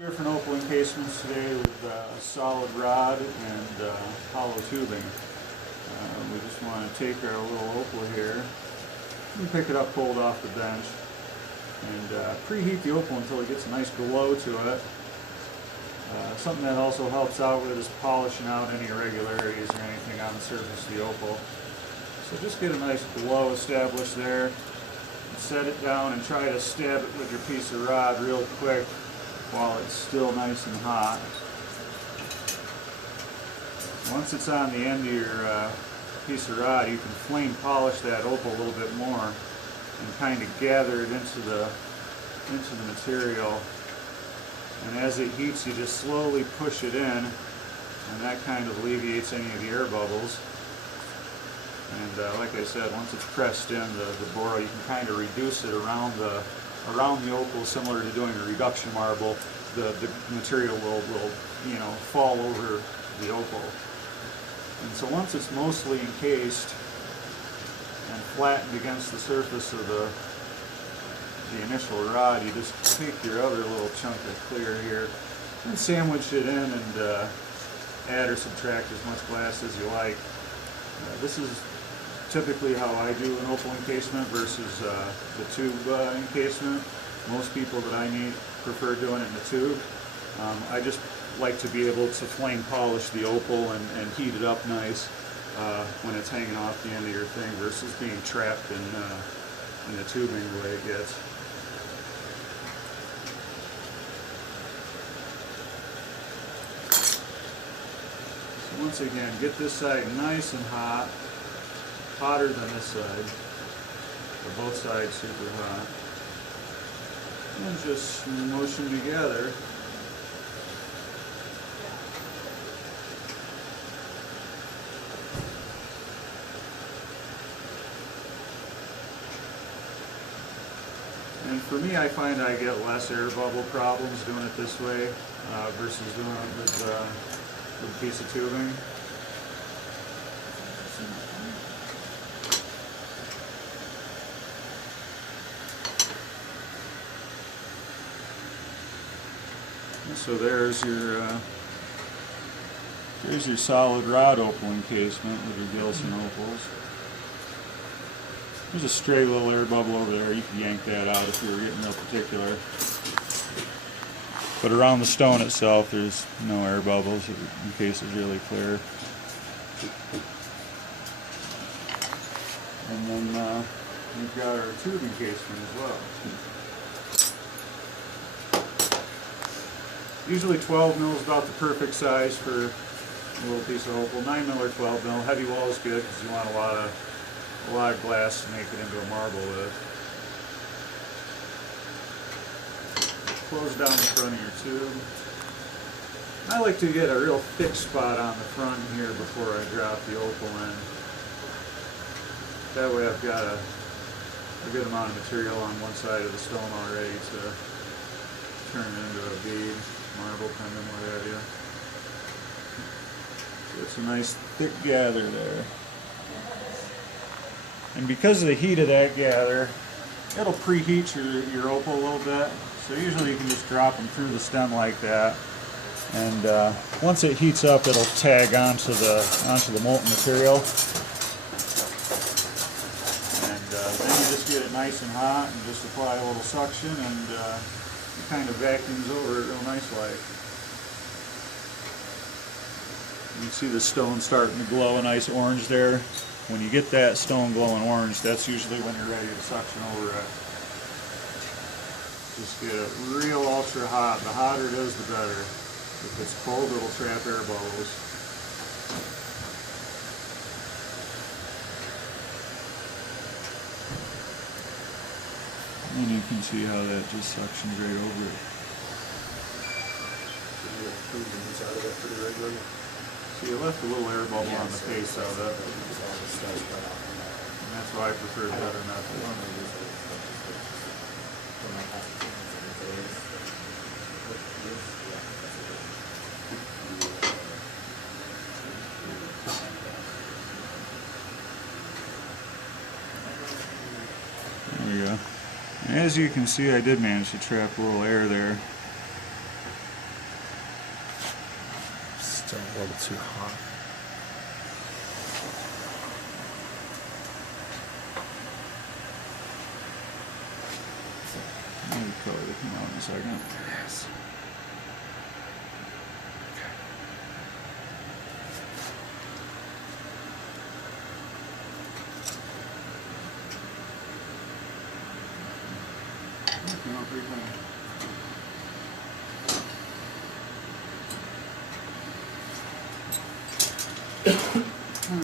Different opal encasement today with a solid rod and hollow tubing. We just want to take our little opal here and pick it up cold off the bench and preheat the opal until it gets a nice glow to it. Something that also helps out with is polishing out any irregularities or anything on the surface of the opal. So just get a nice glow established there and set it down and try to stab it with your piece of rod real quick while it's still nice and hot. Once it's on the end of your piece of rod, you can flame polish that opal a little bit more and kind of gather it into the material. And as it heats, you just slowly push it in, and that kind of alleviates any of the air bubbles. And like I said, once it's pressed in, the boro, you can kind of reduce it around the opal, similar to doing a reduction marble. The material will fall over the opal. And so once it's mostly encased and flattened against the surface of the initial rod, you just take your other little chunk of clear here and sandwich it in and add or subtract as much glass as you like. This is typically how I do an opal encasement versus the tube encasement. Most people that I meet prefer doing it in the tube. I just like to be able to flame polish the opal and heat it up nice when it's hanging off the end of your thing versus being trapped in the tubing the way it gets. So once again, get this side nice and hot. Hotter than this side, or both sides super hot, and just smush them together. And for me, I find I get less air bubble problems doing it this way versus doing it with a piece of tubing. So there's your solid rod opal encasement with your Gilson opals. There's a stray little air bubble over there. You can yank that out if you were getting real particular. But around the stone itself, there's no air bubbles. The encase is really clear. And then we've got our tube encasement as well. Usually 12 mil is about the perfect size for a little piece of opal. 9 mil or 12 mil. Heavy wall is good because you want a lot of glass to make it into a marble with. Close down the front of your tube. I like to get a real thick spot on the front here before I drop the opal in. That way I've got a good amount of material on one side of the stone already to turn it into a bead, marble, pendant, what have you. So it's a nice thick gather there. And because of the heat of that gather, it'll preheat your opal a little bit. So usually you can just drop them through the stem like that. And once it heats up, it'll tag onto the molten material. And then you just get it nice and hot and just apply a little suction and it kind of vacuums over it real nice like. You can see the stone starting to glow a nice orange there. When you get that stone glowing orange, that's usually when you're ready to suction over it. Just get it real ultra hot. The hotter it is, the better. If it's cold, it'll trap air bubbles. And you can see how that just suctions right over it. So you left a little air bubble on the face of it. And that's why I prefer the other method. There we go. And as you can see, I did manage to trap a little air there. It's a little too hot. Maybe color to come out in a second. Yes. Came out pretty clean.